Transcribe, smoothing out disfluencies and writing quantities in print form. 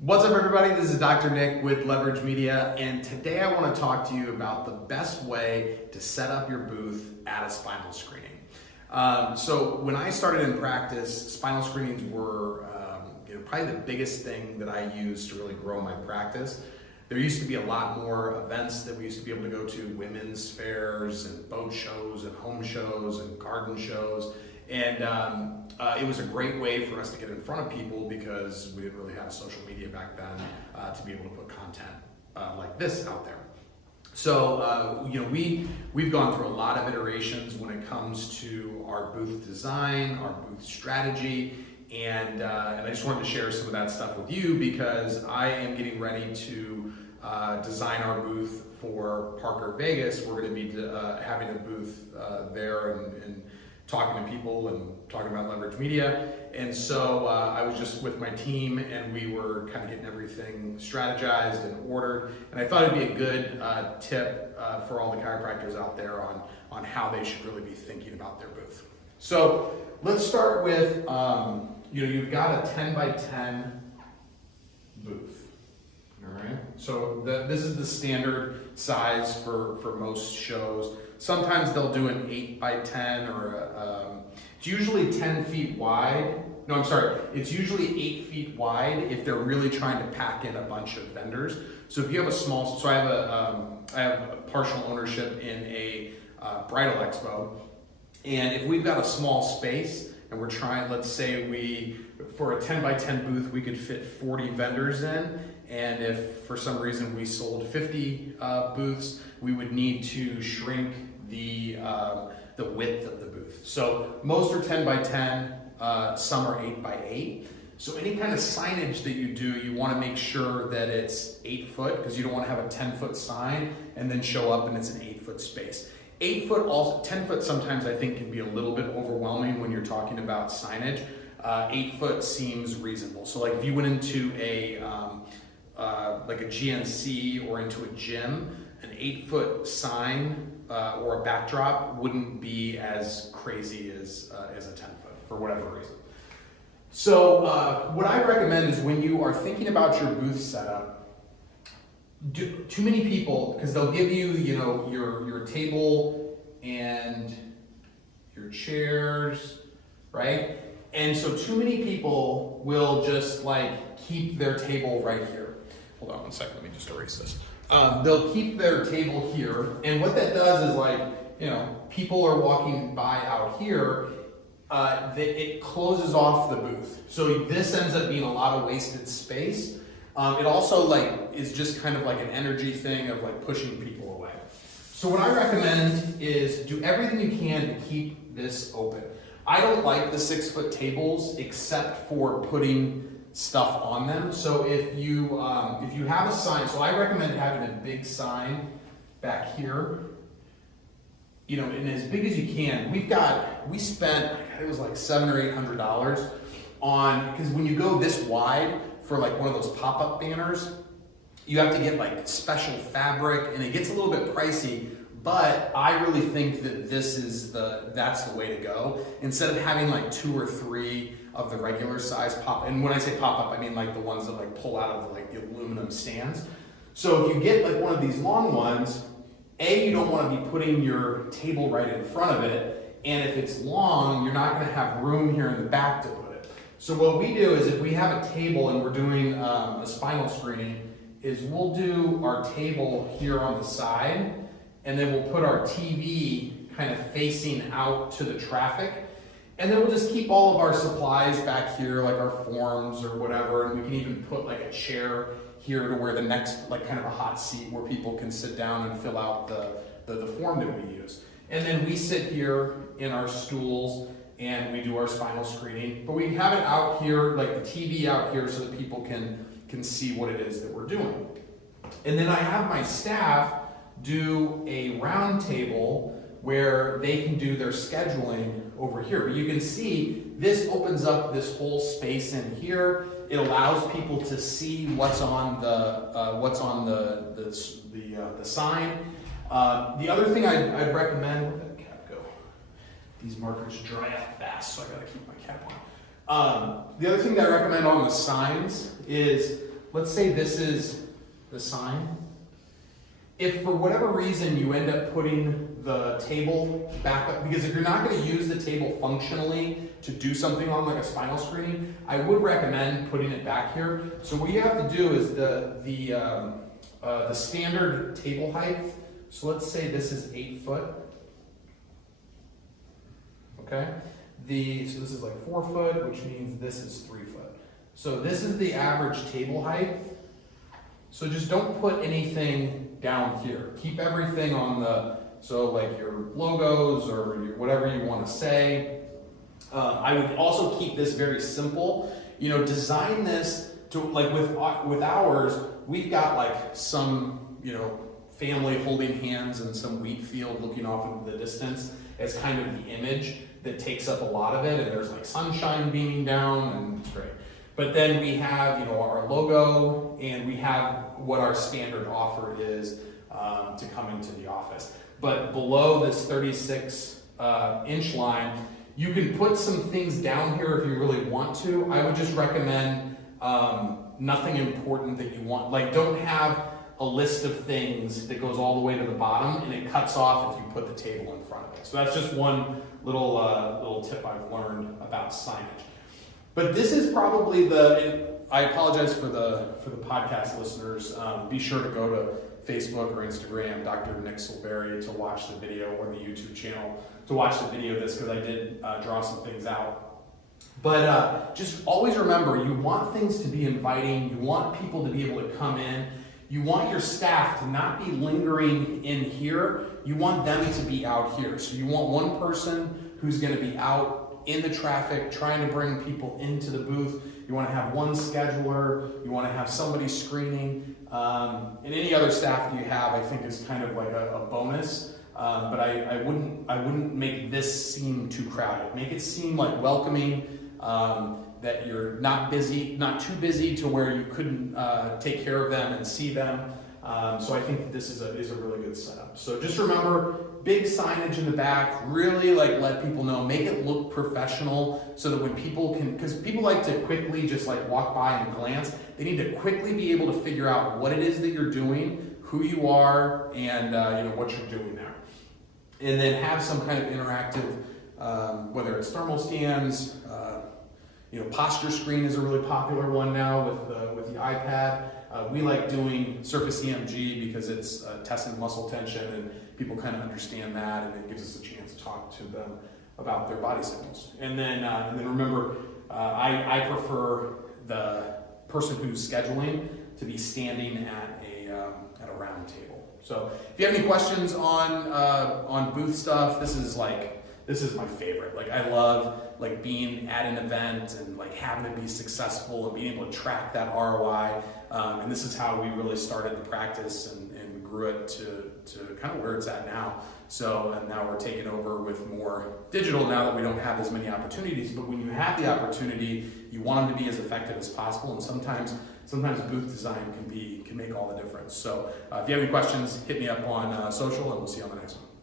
What's up, everybody? This is Dr. Nick with 𝗀𝗃𝗵𝗴 Media, and today I want to talk to you about the best way to set up your booth at a spinal screening. So when I started in practice, spinal screenings were probably the biggest thing that I used to really grow my practice. There used to be a lot more events that we used to be able to go to, women's fairs and boat shows and home shows and garden shows. And it was a great way for us to get in front of people because we didn't really have social media back then to be able to put content like this out there. So we've gone through a lot of iterations when it comes to our booth design, our booth strategy, and I just wanted to share some of that stuff with you because I am getting ready to design our booth for 𝗀𝗶𝗺𝗺𝗃𝗃. We're going to be having a booth there and talking to people and talking about 𝗀𝗃𝗵𝗴 Media. And so I was just with my team and we were kind of getting everything strategized and ordered. And I thought it'd be a good tip for all the chiropractors out there on how they should really be thinking about their booth. So let's start with, you've got a 10 by 10 booth. All right. So this is the standard size for most shows. Sometimes they'll do an 8 by 10 or it's usually 10 feet wide. No, I'm sorry. It's usually 8 feet wide if they're really trying to pack in a bunch of vendors. So if you have a small, so I have a partial ownership in a bridal expo. And if we've got a small space and we're trying, let's say for a 10 by 10 booth, we could fit 40 vendors in. And if for some reason we sold 50 booths, we would need to shrink the width of the booth. So most are 10 by 10, some are 8 by 8. So any kind of signage that you do, you want to make sure that it's 8 foot because you don't want to have a 10-foot sign and then show up and it's an 8-foot space. 8 foot, also 10 foot sometimes I think can be a little bit overwhelming when you're talking about signage. 8 foot seems reasonable. So like if you went into like a GNC or into a gym, an 8-foot sign or a backdrop wouldn't be as crazy as a 10-foot for whatever reason. So what I recommend is when you are thinking about your booth setup, too many people, because they'll give you, your table and your chairs, right? And so too many people will just keep their table right here. Hold on one second, let me just erase this. They'll keep their table here, and what that does is people are walking by out here, it closes off the booth. So this ends up being a lot of wasted space. It also is just kind of like an energy thing of pushing people away. So what I recommend is do everything you can to keep this open. I don't like the 6-foot tables except for putting stuff on them. So if you have a sign, so I recommend having a big sign back here, and as big as you can. We spent, it was like $700 or $800 on, because when you go this wide for one of those pop-up banners, you have to get special fabric and it gets a little bit pricey. But I really think that that's the way to go. Instead of having 2 or 3 of the regular size pop, and when I say pop up, I mean the ones that pull out of the aluminum stands. So if you get one of these long ones, you don't want to be putting your table right in front of it, and if it's long, you're not going to have room here in the back to put it. So what we do is if we have a table and we're doing a spinal screening, is we'll do our table here on the side, and then we'll put our TV kind of facing out to the traffic. And then we'll just keep all of our supplies back here, like our forms or whatever. And we can even put a chair here to where the next, kind of a hot seat where people can sit down and fill out the form that we use. And then we sit here in our stools and we do our spinal screening. But we have it out here, the TV out here, so that people can see what it is that we're doing. And then I have my staff do a round table where they can do their scheduling over here. But you can see this opens up this whole space in here. It allows people to see what's on the sign. The other thing I'd recommend, where'd that cap go? These markers dry out fast, so I gotta keep my cap on. The other thing that I recommend on the signs is let's say this is the sign. If for whatever reason you end up putting the table back up, because if you're not going to use the table functionally to do something on like a spinal screening, I would recommend putting it back here. So what you have to do is the standard table height. So let's say this is 8 foot. Okay. So this is like 4 foot, which means this is 3 foot. So this is the average table height. So just don't put anything down here. Keep everything on so like your logos or whatever you want to say. I would also keep this very simple. You know, design this to, like with ours, we've got like some, you know, family holding hands and some wheat field looking off into the distance as kind of the image that takes up a lot of it, and there's like sunshine beaming down, and it's great. But then we have, you know, our logo, and we have what our standard offer is to come into the office. But below this 36 inch line, you can put some things down here if you really want to. I would just recommend nothing important that you want. Like, don't have a list of things that goes all the way to the bottom and it cuts off if you put the table in front of it. So that's just one little tip I've learned about signage. But this is probably I apologize for the podcast listeners. Be sure to go to Facebook or Instagram, Dr. 𝗃𝗃𝗃 to watch the video, or the YouTube channel to watch the video of this, because I did draw some things out. But just always remember, you want things to be inviting. You want people to be able to come in. You want your staff to not be lingering in here. You want them to be out here. So you want one person who's going to be out in the traffic trying to bring people into the booth. You want to have one scheduler. You want to have somebody screening. And any other staff that you have, I think, is kind of like a bonus. But I wouldn't make this seem too crowded. Make it seem like welcoming. That you're not busy, not too busy to where you couldn't take care of them and see them. So I think that this is a really good setup. So just remember, big signage in the back, really like let people know, make it look professional so that when people because people like to quickly just like walk by and glance, they need to quickly be able to figure out what it is that you're doing, who you are, and you know, what you're doing there. And then have some kind of interactive, whether it's thermal scans, you know, posture screen is a really popular one now with the iPad. We like doing surface EMG because it's testing muscle tension, and people kind of understand that, and it gives us a chance to talk to them about their body signals. And then remember, I prefer the person who's scheduling to be standing at a round table. So if you have any questions on booth stuff, this is my favorite. Like, I love like being at an event and like having to be successful and being able to track that ROI. And this is how we really started the practice and grew it to kind of where it's at now. So, and now we're taking over with more digital now that we don't have as many opportunities. But when you have the opportunity, you want them to be as effective as possible. And sometimes booth design can make all the difference. So if you have any questions, hit me up on social, and we'll see you on the next one.